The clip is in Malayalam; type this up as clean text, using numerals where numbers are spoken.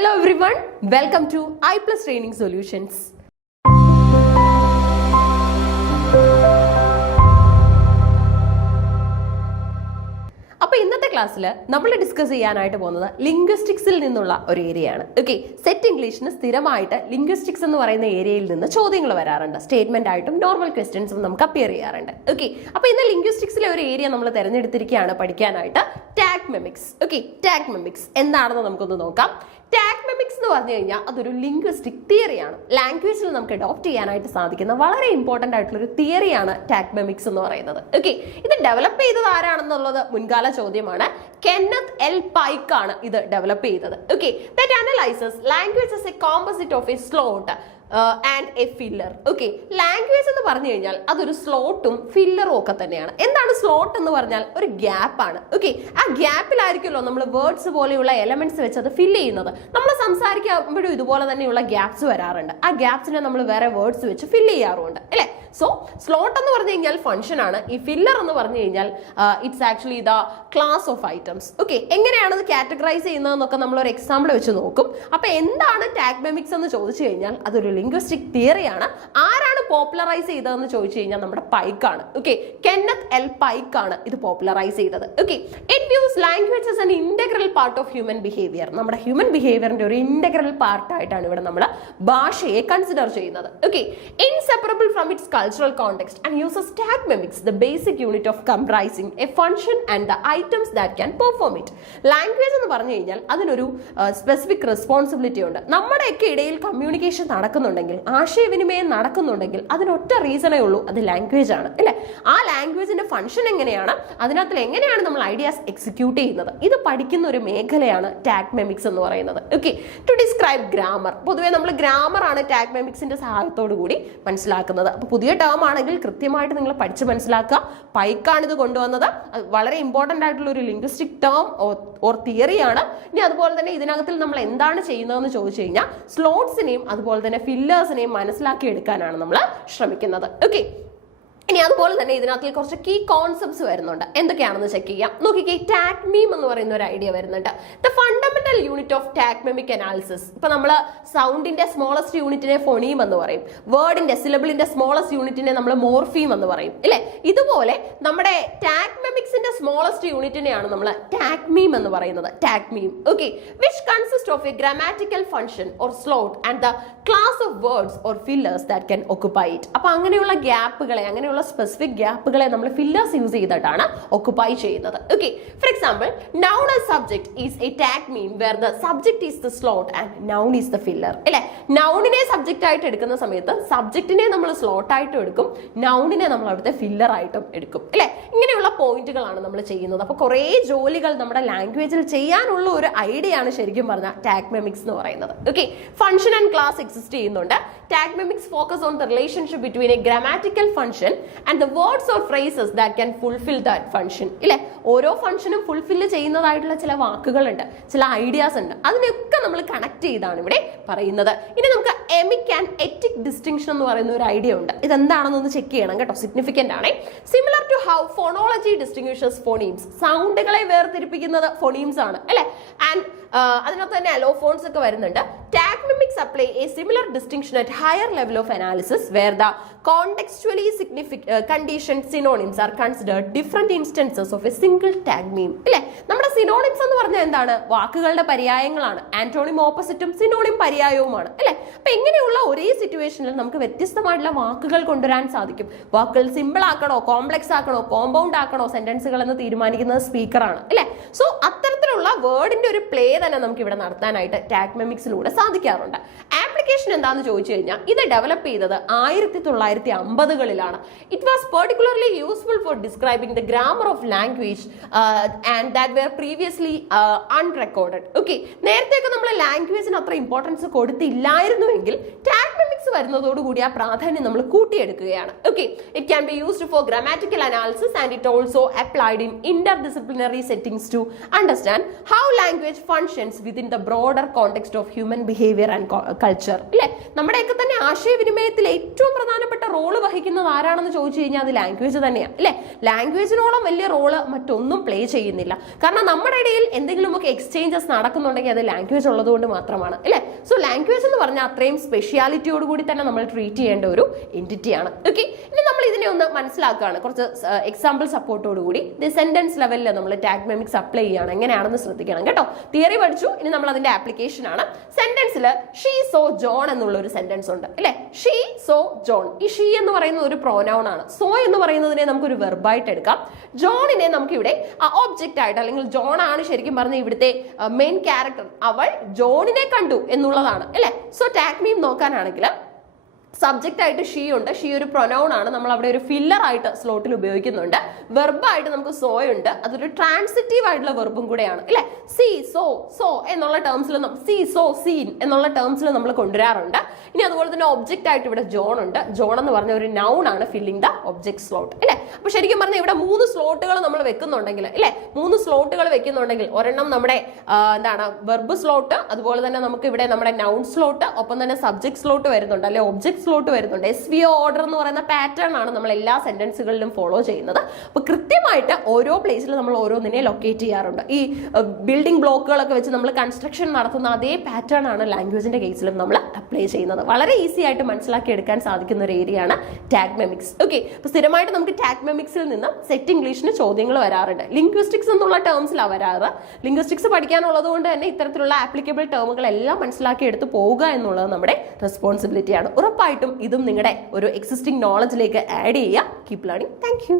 Hello everyone, welcome to iPlus Training Solutions. അപ്പോൾ ഇന്നത്തെ ക്ലാസ്സിൽ നമ്മൾ ഡിസ്കസ് ചെയ്യാനായിട്ട് പോകുന്നത് ലിംഗ്വിസ്റ്റിക്സിൽ നിന്നുള്ള ഒരു ഏരിയയാണ്. ഓക്കെ, സെറ്റ് ഇംഗ്ലീഷിന് സ്ഥിരമായിട്ട് ലിംഗ്വിസ്റ്റിക്സ് എന്ന് പറയുന്ന ഏരിയയിൽ നിന്ന് ചോദ്യങ്ങൾ വരാറുണ്ട്. സ്റ്റേറ്റ്മെന്റ് ആയിട്ടും നോർമൽ ക്വസ്റ്റ്യൻസും നമുക്ക് അപ്പിയർ ചെയ്യാറുണ്ട്. ഓക്കെ, അപ്പോൾ ഇന്ന് ലിംഗ്വിസ്റ്റിക്സിലെ ഒരു ഏരിയ നമ്മൾ തിരഞ്ഞെടുത്തിരിക്കുകയാണ് പഠിക്കാനായിട്ട്, ടാഗ് മെമിക്സ്. ഓക്കെ, ടാഗ് മെമിക്സ് എന്താണെന്ന് നമുക്കൊന്ന് നോക്കാം. ടാഗ് മെമിക്സ് എന്ന് പറഞ്ഞു കഴിഞ്ഞാൽ അതൊരു ലിംഗ്വിസ്റ്റിക് തിയറിയാണ്. ലാംഗ്വേജിൽ നമുക്ക് അഡോപ്റ്റ് ചെയ്യാനായിട്ട് സാധിക്കുന്ന വളരെ ഇമ്പോർട്ടന്റ് ആയിട്ടുള്ള ഒരു തിയറിയാണ് ടാഗ് മെമിക്സ് എന്ന് പറയുന്നത്. ഓക്കെ, ഇത് ഡെവലപ്പ് ചെയ്തത് ആരാണെന്നുള്ളത് മുൻകാല ചോദ്യമാണ്. കെന്നത്ത് എൽ പൈക്ക് ആണ് ഇത് ഡെവലപ്പ് ചെയ്തത്. Okay, that analyses language as A composite of A slot and A filler. Okay, language എന്ന് പറഞ്ഞു കഴിഞ്ഞാൽ അതൊരു സ്ലോട്ടും ഫില്ലറും ഒക്കെ തന്നെയാണ്. എന്താണ് സ്ലോട്ട് എന്ന് പറഞ്ഞാൽ? ഒരു ഗ്യാപ്പ് ആണ്. ഓക്കെ, ആ ഗ്യാപ്പിലായിരിക്കുമല്ലോ നമ്മൾ വേർഡ്സ് പോലെയുള്ള എലമെന്റ്സ് വെച്ച് അത് ഫില്ല് ചെയ്യുന്നത്. നമ്മൾ സംസാരിക്കുമ്പോഴും ഇതുപോലെ തന്നെയുള്ള ഗ്യാപ്സ് വരാറുണ്ട്. ആ ഗ്യാപ്സിനെ നമ്മൾ വേറെ വേർഡ്സ് വെച്ച് ഫില്ല് ചെയ്യാറുണ്ട് അല്ലേ? സോ സ്ലോട്ട് എന്ന് പറഞ്ഞു കഴിഞ്ഞാൽ ഫംഗ്ഷൻ ആണ്. ഈ ഫില്ലർ എന്ന് പറഞ്ഞു കഴിഞ്ഞാൽ it's actually the class of items. Okay, എങ്ങനെയാണ് അത് കാറ്റഗറൈസ് ചെയ്യുന്നതെന്നൊക്കെ നമ്മൾ ഒരു എക്സാമ്പിൾ വെച്ച് നോക്കും. അപ്പൊ എന്താണ് ടാഗ് മെമിക്സ് എന്ന് ചോദിച്ചു കഴിഞ്ഞാൽ അതൊരു ലിംഗ്വിസ്റ്റിക് തിയറിയാണ്. ആരാണ് പോപ്പുലറൈസ് ചെയ്തതെന്ന് ചോദിച്ചു കഴിഞ്ഞാൽ നമ്മുടെ പൈക്കാണ്. ഓക്കെ, കെന്നത്ത് എൽ പൈക്കാണ് ഇത് പോപ്പുലറൈസ് ചെയ്തത്. Okay, it views language as an integral part of human behaviour. നമ്മുടെ ഹ്യൂമൻ ബിഹേവിയറിന്റെ ഒരു ഇന്റഗ്രൽ പാർട്ടായിട്ടാണ് ഇവിടെ നമ്മൾ ഭാഷയെ കൺസിഡർ ചെയ്യുന്നത്. Okay, inseparable from it's cultural context and uses tag mimics, the basic unit of comprising a function and the items that can perform it. Language എന്ന് പറഞ്ഞു കഴിഞ്ഞാൽ അതിനൊരു സ്പെസിഫിക് റെസ്പോൺസിബിലിറ്റി ഉണ്ട്. നമ്മുടെയൊക്കെ ഇടയിൽ കമ്മ്യൂണിക്കേഷൻ നടക്കുന്നുണ്ടെങ്കിൽ, ആശയവിനിമയം നടക്കുന്നുണ്ടെങ്കിൽ അതിനൊറ്റ റീസണേ ഉള്ളൂ, അത് ലാംഗ്വേജ് ആണ് അല്ലേ? ആ ലാംഗ്വേജിന്റെ ഫംഗ്ഷൻ എങ്ങനെയാണ്, അതിനകത്ത് എങ്ങനെയാണ് നമ്മൾ ഐഡിയാസ് എക്സിക്യൂട്ട് ചെയ്യുന്നത്, ഇത് പഠിക്കുന്ന ഒരു മേഖലയാണ് ടാഗ് മെമിക്സ് എന്ന് പറയുന്നത്. Okay, to describe grammar. പൊതുവെ നമ്മൾ ഗ്രാമർ ആണ് ടാഗ് മെമിക്സിന്റെ സഹായത്തോടു കൂടി മനസ്സിലാക്കുന്നത്. അപ്പോൾ പുതിയ ടേം ആണെങ്കിൽ കൃത്യമായിട്ട് നിങ്ങൾ പഠിച്ച് മനസ്സിലാക്കുക. പൈക്കാണ് ഇത് കൊണ്ടുവന്നത്. വളരെ ഇമ്പോർട്ടന്റ് ആയിട്ടുള്ള ഒരു ലിംഗ്വിസ്റ്റിക് ടേം ഓർ തിയറിയാണ്. ഇനി അതുപോലെ തന്നെ ഇതിനകത്തിൽ നമ്മൾ എന്താണ് ചെയ്യുന്നതെന്ന് ചോദിച്ചു കഴിഞ്ഞാൽ സ്ലോട്ട്സിനെയും അതുപോലെ തന്നെ ഫില്ലേഴ്സിനെയും മനസ്സിലാക്കി എടുക്കാനാണ് നമ്മൾ ശ്രമിക്കുന്നത്. ഓക്കെ, ഇനി അതുപോലെ തന്നെ ഇതിനകത്ത് കുറച്ച് കീ കോൺസെപ്റ്റ്സ് വരുന്നുണ്ട്. എന്തൊക്കെയാണെന്ന് ചെക്ക് ചെയ്യാം. നോക്കിക്കേ, ടാഗ് മീം എന്ന് പറയുന്ന ഒരു ഐഡിയ വരുന്നുണ്ട്. The fundamental unit of tagmemic analysis. ഇപ്പൊ നമ്മൾ സൗണ്ടിന്റെ സ്മോളസ്റ്റ് യൂണിറ്റിനെ ഫോണീം എന്ന് പറയും, വേർഡിന്റെ സിലബിളിന്റെ സ്മോളസ്റ്റ് യൂണിറ്റിനെ നമ്മൾ മോർഫീം എന്ന് പറയും അല്ലെ? ഇതുപോലെ നമ്മുടെ ടാഗ് മെമിക്സിന്റെ സ്മോളസ്റ്റ് യൂണിറ്റിനെയാണ് നമ്മൾ ടാഗ് മീം എന്ന് പറയുന്നത്. Tagmeme, okay, which consist of a grammatical function or slot and the class of words or fillers that can occupy it. അപ്പൊ അങ്ങനെയുള്ള ഗ്യാപ്പുകളെ, അങ്ങനെയുള്ള സ്പെസിഫിക് ഗ്യാപ്പുകളെ നമ്മൾ ഫില്ലേഴ്സ് യൂസ് ചെയ്തിട്ടാണ് ഒക്കുപ്പൈ ചെയ്യുന്നത്. Okay, for example, noun as subject is a tagmeme where the subject is the slot and noun is the filler അല്ലെ? നൗണിനെ സബ്ജക്റ്റ് ആയിട്ട് എടുക്കുന്ന സമയത്ത് സബ്ജക്റ്റിനെ നമ്മൾ സ്ലോട്ട് ആയിട്ടും എടുക്കും, നൗണിനെ നമ്മൾ അവിടുത്തെ ഫില്ലർ ആയിട്ടും എടുക്കും അല്ലെ? ഇങ്ങനെയുള്ള പോയിന്റുകളാണ് നമ്മൾ ചെയ്യുന്നത്. അപ്പൊ കുറേ ജോലികൾ നമ്മുടെ ലാംഗ്വേജിൽ ചെയ്യാനുള്ള ഒരു ഐഡിയ ആണ് ശരിക്കും പറഞ്ഞാൽ ടാഗ് മെമിക്സ് എന്ന് പറയുന്നത്. Okay, function and class exist ചെയ്യുന്നുണ്ട്. Tagmemics focus on the relationship between a grammatical function and the words or phrases that can fulfill that function. ഇല്ലേ, ഓരോ ഫംഗ്ഷനും ഫുൾഫിൽ ചെയ്യുന്നതായിട്ടുള്ള ചില വാക്കുകളുണ്ട്, ചില ഐഡിയാസ് ഉണ്ട്. അതിനൊക്കെ നമ്മൾ കണക്ട് ചെയ്താണ് ഇവിടെ പറയുന്നത്. ഇനി നമുക്ക് എമിക് ആൻഡ് എറ്റിക് ഡിസ്റ്റിങ്ഷൻ എന്ന് പറയുന്ന ഒരു ഐഡിയ ഉണ്ട്. ഇതെന്താണെന്നൊന്ന് ചെക്ക് ചെയ്യണം കേട്ടോ, സിഗ്നിഫിക്കന്റ് ആണ്. Similar to how phonology distinguishes phonemes. സൗണ്ടുകളെ വേർതിരിപ്പിക്കുന്നത് ഫോണീംസ് ആണ് അല്ലെ? ആൻഡ് അതിനകത്ത് തന്നെ അലോഫോൺസ് ഒക്കെ വരുന്നുണ്ട്. Tagmemics apply a similar distinction at higher level of analysis where the contextually conditioned synonyms are considered different instances of a single tag meme. അല്ലേ, നമ്മുടെ സിനോണിംസ് എന്ന് പറഞ്ഞാൽ എന്താണ്? വാക്കുകളുടെ പര്യായങ്ങളാണ്. ആന്റോണിം ഓപ്പോസിറ്റും സിനോണിം പര്യായവുമാണ് അല്ലെ? അപ്പൊ ഇങ്ങനെയുള്ള ഒരേ സിറ്റുവേഷനിൽ നമുക്ക് വ്യത്യസ്തമായിട്ടുള്ള വാക്കുകൾ കൊണ്ടുവരാൻ സാധിക്കും. വാക്കുകൾ സിമ്പിൾ ആക്കണോ, കോംപ്ലക്സ് ആക്കണോ, കോമ്പൗണ്ട് ആക്കണോ സെന്റൻസുകൾ എന്ന് തീരുമാനിക്കുന്നത് സ്പീക്കറാണ് അല്ലെ? സോ അത്തരത്തിലുള്ള വേർഡിന്റെ ഒരു പ്ലേ തന്നെ നമുക്ക് ഇവിടെ നടത്താനായിട്ട് ടാഗ് മെമിക്സിലൂടെ സാധിക്കാറുണ്ട്. ആപ്ലിക്കേഷൻ എന്താണെന്ന് ചോദിച്ചു കഴിഞ്ഞാൽ ഇത് ഡെവലപ്പ് ചെയ്തത് 1950കളിലാണ്. It was particularly useful for describing the grammar of language and that were previously unrecorded. Okay, നേരത്തെയൊക്കെ നമ്മൾ ലാംഗ്വേജിന് അത്ര ഇമ്പോർട്ടൻസ് കൊടുത്തില്ലായിരുന്നുവെങ്കിൽ ടാഗ് മെമിക്സ് വരുന്നതോടുകൂടി ആ പ്രാധാന്യം നമ്മൾ കൂട്ടിയെടുക്കുകയാണ്. Okay, it can be used for grammatical analysis and it also applied in interdisciplinary settings to understand how language functions within the broader context of human behavior and culture. Culture അല്ലെ. നമ്മുടെയൊക്കെ തന്നെ ആശയവിനിമയത്തിൽ ഏറ്റവും പ്രധാനപ്പെട്ട റോള് വഹിക്കുന്നത് ആരാണെന്ന് ചോദിച്ചു കഴിഞ്ഞാൽ അത് ലാംഗ്വേജ് തന്നെയാണ് അല്ലെ. ലാംഗ്വേജിനോളം വലിയ റോള് മറ്റൊന്നും പ്ലേ ചെയ്യുന്നില്ല. കാരണം നമ്മുടെ ഇടയിൽ എന്തെങ്കിലുമൊക്കെ എക്സ്ചേഞ്ചസ് നടക്കുന്നുണ്ടെങ്കിൽ അത് ലാംഗ്വേജ് ഉള്ളത് കൊണ്ട് മാത്രമാണ് അല്ലെ. സോ ലാംഗ്വേജ് എന്ന് പറഞ്ഞാൽ അത്രയും സ്പെഷ്യാലിറ്റിയോട് കൂടി തന്നെ നമ്മൾ ട്രീറ്റ് ചെയ്യേണ്ട ഒരു എൻറ്റിറ്റിയാണ്. ഓക്കെ, ഇനി നമ്മൾ ഇതിനെ ഒന്ന് മനസ്സിലാക്കുകയാണ് കുറച്ച് എക്സാമ്പിൾ സപ്പോർട്ടോട് കൂടി. സെന്റൻസ് ലെവലിൽ നമ്മൾ ടാഗ് മെമിക്സ് അപ്ലൈ ചെയ്യുകയാണ്, എങ്ങനെയാണെന്ന് ശ്രദ്ധിക്കണം കേട്ടോ. തിയറി പഠിച്ചു, ഇനി നമ്മൾ അതിന്റെ ആപ്ലിക്കേഷൻ ആണ്. സെന്റൻസിൽ ഷീ സോ ജോൺ എന്നുള്ള ഒരു സെന്റൻസ് ഉണ്ട് അല്ലെ. She so John. ഈ ഷീ എന്ന് പറയുന്നത് ഒരു പ്രോനൗൺ ആണ്. സോ എന്ന് പറയുന്നതിനെ നമുക്കൊരു വെർബായിട്ട് എടുക്കാം. ജോണിനെ നമുക്ക് ഇവിടെ ഒബ്ജക്റ്റ് ആയിട്ട്, അല്ലെങ്കിൽ ജോൺ ആണ് ശരിക്കും പറഞ്ഞ ഇവിടുത്തെ മെയിൻ ക്യാരക്ടർ. അവൾ ജോണിനെ കണ്ടു എന്നുള്ളതാണ് അല്ലെ. സോ ടാഗ് മീം നോക്കാനാണെങ്കിൽ സബ്ജക്റ്റ് ആയിട്ട് ഷീ ഉണ്ട്. ഷീ ഒരു പ്രൊനൗൺ ആണ്, നമ്മൾ അവിടെ ഒരു ഫില്ലർ ആയിട്ട് സ്ലോട്ടിൽ ഉപയോഗിക്കുന്നുണ്ട്. വെർബായിട്ട് നമുക്ക് സോ ഉണ്ട്, അതൊരു ട്രാൻസിറ്റീവ് ആയിട്ടുള്ള വെർബും കൂടെയാണ് അല്ലെ. സീ സോ സോ എന്നുള്ള ടേംസിൽ, സീ സോ സീൻ എന്നുള്ള ടേംസിൽ നമ്മൾ കൊണ്ടുവരാറുണ്ട്. ഇനി അതുപോലെ തന്നെ ഒബ്ജക്റ്റ് ആയിട്ട് ഇവിടെ ജോൺ ഉണ്ട്. ജോൺ എന്ന് പറഞ്ഞ ഒരു നൗൺ ആണ് ഫില്ലിംഗ് ദ ഒബ്ജക്ട് സ്ലോട്ട് അല്ലെ. അപ്പൊ ശരിക്കും പറഞ്ഞാൽ ഇവിടെ 3 സ്ലോട്ടുകൾ നമ്മൾ വെക്കുന്നുണ്ടെങ്കിൽ അല്ലെ, 3 സ്ലോട്ടുകൾ വെക്കുന്നുണ്ടെങ്കിൽ ഒരെണ്ണം നമ്മുടെ എന്താണ് വെർബ് സ്ലോട്ട്, അതുപോലെ തന്നെ നമുക്ക് ഇവിടെ നമ്മുടെ നൗൺ സ്ലോട്ട്, ഒപ്പം തന്നെ സബ്ജക്ട് സ്ലോട്ട് വരുന്നുണ്ട് അല്ലെ, ഒബ്ജക്ട് സ്ലോട്ട് വരുന്നുണ്ട്. SVO ഓർഡർ എന്ന് പറയുന്ന പാറ്റേൺ ആണ് നമ്മൾ എല്ലാ സെന്റൻസുകളിലും ഫോളോ ചെയ്യുന്നത്. അപ്പൊ കൃത്യമായിട്ട് ഓരോ പ്ലേസിലും നമ്മൾ ഓരോന്നിനെ ലൊക്കേറ്റ് ചെയ്യാറുണ്ട്. ഈ ബിൽഡിംഗ് ബ്ലോക്കുകളൊക്കെ വെച്ച് നമ്മൾ കൺസ്ട്രക്ഷൻ നടത്തുന്ന അതേ പാറ്റേൺ ആണ് ലാംഗ്വേജിന്റെ കേസിലും നമ്മൾ അപ്ലൈ ചെയ്യുന്നത്. വളരെ ഈസി ആയിട്ട് മനസ്സിലാക്കി എടുക്കാൻ സാധിക്കുന്ന ഒരു ഏരിയ ആണ് ടാഗ് മെമിക്സ്. ഓക്കെ, അപ്പൊ സ്ഥിരമായിട്ട് നമുക്ക് ടാഗ് മെമിക്സിൽ നിന്ന് സെറ്റ് ഇംഗ്ലീഷിന് ചോദ്യങ്ങൾ വരാറുണ്ട്. ലിംഗ്വിസ്റ്റിക്സ് എന്നുള്ള ടേംസിലാണ് വരാറ്. ലിംഗ്വിസ്റ്റിക്സ് പഠിക്കാനുള്ളത് കൊണ്ട് തന്നെ ഇത്തരത്തിലുള്ള ആപ്ലിക്കബിൾ ടേമുകളെല്ലാം മനസ്സിലാക്കി എടുത്ത് പോവുക എന്നുള്ളത് നമ്മുടെ റെസ്പോൺസിബിലിറ്റിയാണ്. ഉറപ്പായിട്ടും ഇതും നിങ്ങളുടെ ഒരു എക്സിസ്റ്റിംഗ് നോളജിലേക്ക് ആഡ് ചെയ്യുക. Keep learning. Thank you.